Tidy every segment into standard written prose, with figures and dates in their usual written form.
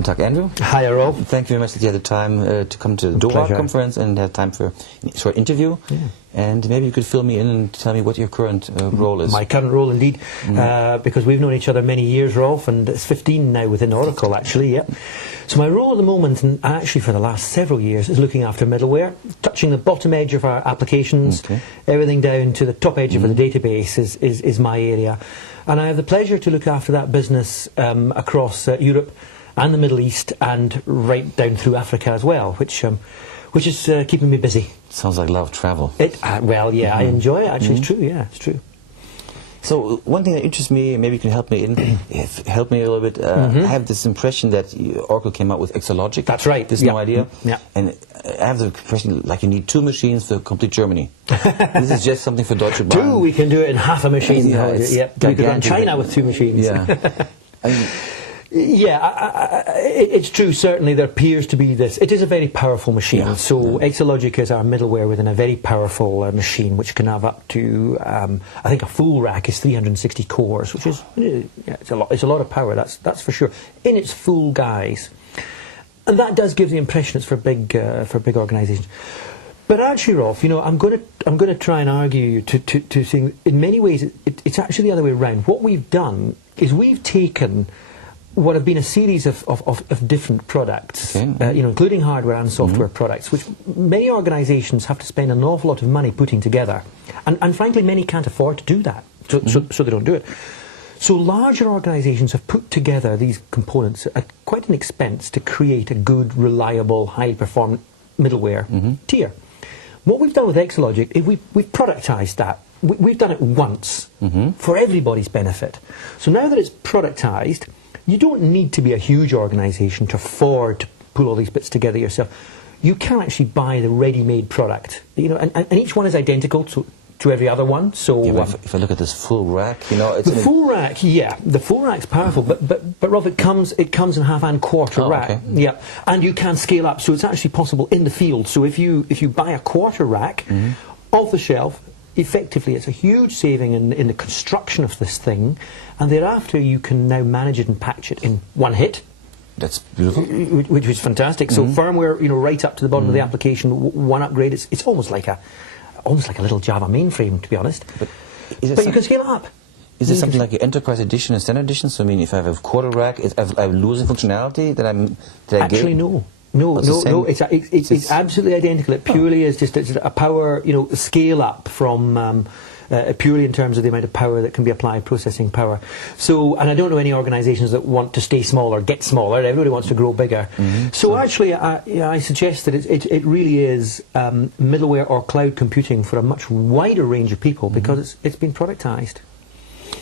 Guten Tag, Andrew. Hi, Rolf. Thank you very much that you had the time to come to the DOAG conference and have time for a short interview. Yeah. And maybe you could fill me in and tell me what your current role is. My current role, indeed, because we've known each other many years, Rolf, and it's 15 now within Oracle, actually, yeah. So my role at the moment, and actually for the last several years, is looking after middleware, touching the bottom edge of our applications, everything down to the top edge of the database is my area. And I have the pleasure to look after that business across Europe and the Middle East and right down through Africa as well, which is keeping me busy. Sounds like a lot of travel. Well, yeah, I enjoy it, actually. It's true, yeah, it's true. So one thing that interests me, maybe you can help me help me a little bit. I have this impression that Oracle came out with Exalogic. That's right. There's no idea. Yeah. And I have the impression like you need 2 machines for complete Germany. This is just something for Deutsche Bahn. 2? We can do it in half a machine. Yeah, we could run China with 2 machines. Yeah. It's true, certainly there appears to be this. It is a very powerful machine. Yeah. So Exalogic is our middleware within a very powerful machine which can have up to, I think a full rack is 360 cores, which is, it's a lot of power, that's for sure, in its full guise. And that does give the impression it's for big organisations. But actually, Rolf, I'm going to try and argue to saying in many ways it's actually the other way around. What we've done is we've taken what have been a series of different products, including hardware and software products, which many organisations have to spend an awful lot of money putting together, and frankly many can't afford to do that, so they don't do it. So larger organisations have put together these components at quite an expense to create a good, reliable, highly performant middleware tier. What we've done with Exalogic is we've productised that. We've done it once for everybody's benefit. So now that it's productised, you don't need to be a huge organisation to afford to put all these bits together yourself. You can actually buy the ready-made product, and each one is identical to every other one. So if I look at this full rack, it's the full rack. Yeah, the full rack's powerful, but Rolf, it comes in half and quarter rack. Okay. Yeah, and you can scale up, so it's actually possible in the field. So if you buy a quarter rack off the shelf, effectively it's a huge saving in the construction of this thing, and thereafter you can now manage it and patch it in one hit. That's beautiful. Which is fantastic. So firmware, right up to the bottom of the application, one upgrade. It's almost like a little Java mainframe, to be honest. But you can scale it up. Is this something like your Enterprise Edition and Standard Edition? So I mean, if I have a quarter rack, I'm losing functionality that I actually no. No, it's absolutely identical. It purely is just a power, scale up from purely in terms of the amount of power that can be applied, processing power. So, and I don't know any organisations that want to stay smaller, get smaller. Everybody wants to grow bigger. So actually, I suggest that it really is middleware or cloud computing for a much wider range of people because it's been productised.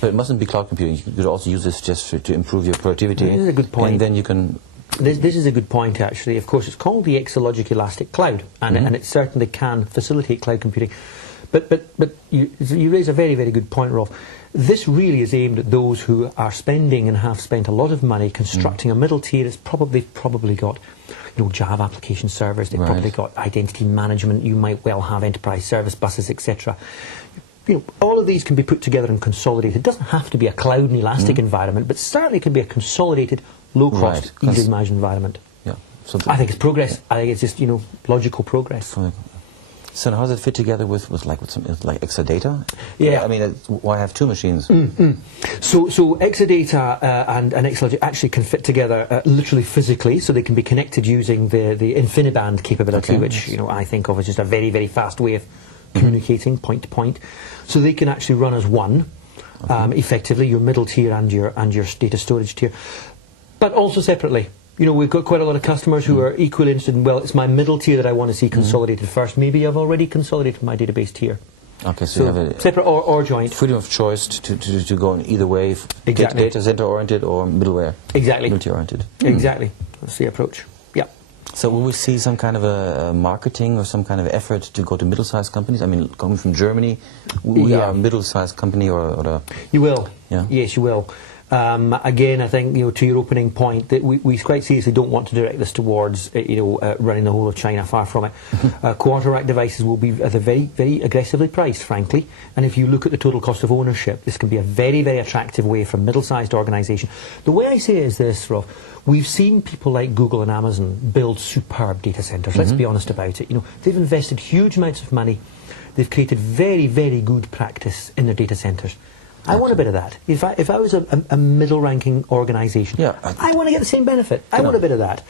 But it mustn't be cloud computing. You could also use this just to improve your productivity. This is a good point. And then you can. This is a good point, actually. Of course, it's called the Exalogic Elastic Cloud, and it certainly can facilitate cloud computing. But you raise a very, very good point, Rolf. This really is aimed at those who are spending and have spent a lot of money constructing a middle tier. It's probably got Java application servers. They've probably got identity management. You might well have enterprise service buses, etc. All of these can be put together and consolidated. It doesn't have to be a cloud and elastic environment, but certainly can be a consolidated, low-cost, easy-to-manage environment. Yeah. So I think it's progress. I think it's just, logical progress. So how does it fit together with something like Exadata? Yeah. I mean, why have 2 machines? So Exadata and Exalogic actually can fit together literally physically, so they can be connected using the InfiniBand capability, which I think of as just a very, very fast way of communicating point to point. So they can actually run as one, effectively, your middle tier and your data storage tier, but also separately. We've got quite a lot of customers who are equally interested in, well, it's my middle tier that I want to see consolidated first. Maybe I've already consolidated my database tier. Okay, so you have a separate or joint. Freedom of choice to go in either way, exactly. Data center oriented or middleware. Exactly. Middle tier oriented. Exactly. That's the approach. Yeah. So will we see some kind of a marketing or some kind of effort to go to middle-sized companies? I mean, coming from Germany, we are a middle-sized company or You will. Yeah. Yes, you will. Again, I think, to your opening point, that we quite seriously don't want to direct this towards running the whole of China. Far from it. Quarter-rack devices will be very, very aggressively priced, frankly. And if you look at the total cost of ownership, this can be a very, very attractive way for a middle-sized organisation. The way I say it is this, Rolf. We've seen people like Google and Amazon build superb data centres. Let's be honest about it. They've invested huge amounts of money. They've created very, very good practice in their data centres. I want a bit of that. If I was a middle-ranking organisation, I want to get the same benefit. I want a bit of that.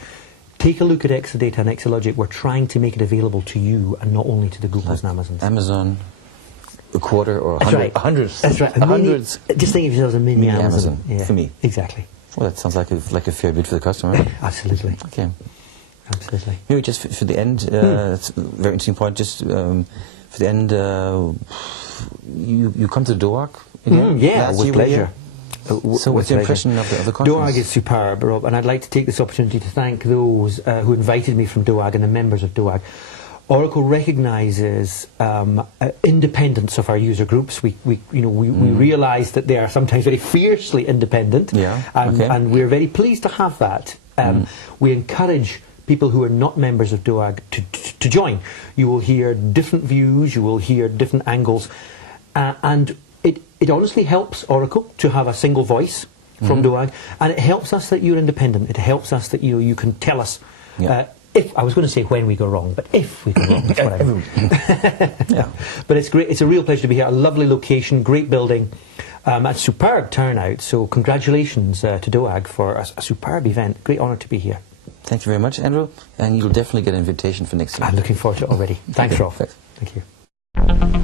Take a look at Exadata and Exalogic. We're trying to make it available to you and not only to the Googles and Amazons. Amazon, a quarter or hundreds. That's right. Hundreds. Just think of yourselves as a mini Amazon. Yeah, for me. Exactly. Well, that sounds like a fair bid for the customer. Absolutely. Okay. Absolutely. Maybe just for the end, that's a very interesting point. Just for the end, you come to DOAG again? Yeah, with pleasure. So what's your impression of the conference? DOAG is superb, Rob, and I'd like to take this opportunity to thank those who invited me from DOAG and the members of DOAG. Oracle recognises independence of our user groups. We realise that they are sometimes very fiercely independent, and we're very pleased to have that. We encourage people who are not members of DOAG to join. You will hear different views, you will hear different angles, and it honestly helps Oracle to have a single voice from DOAG, and it helps us that you're independent. It helps us that you can tell us if, I was going to say when we go wrong, but if we go wrong, that's what I mean. But it's great. It's a real pleasure to be here. A lovely location, great building, a superb turnout. So congratulations to DOAG for a superb event. Great honour to be here. Thank you very much, Andrew, and you'll definitely get an invitation for next year. I'm looking forward to it already. Thanks, Rolf. Thank you.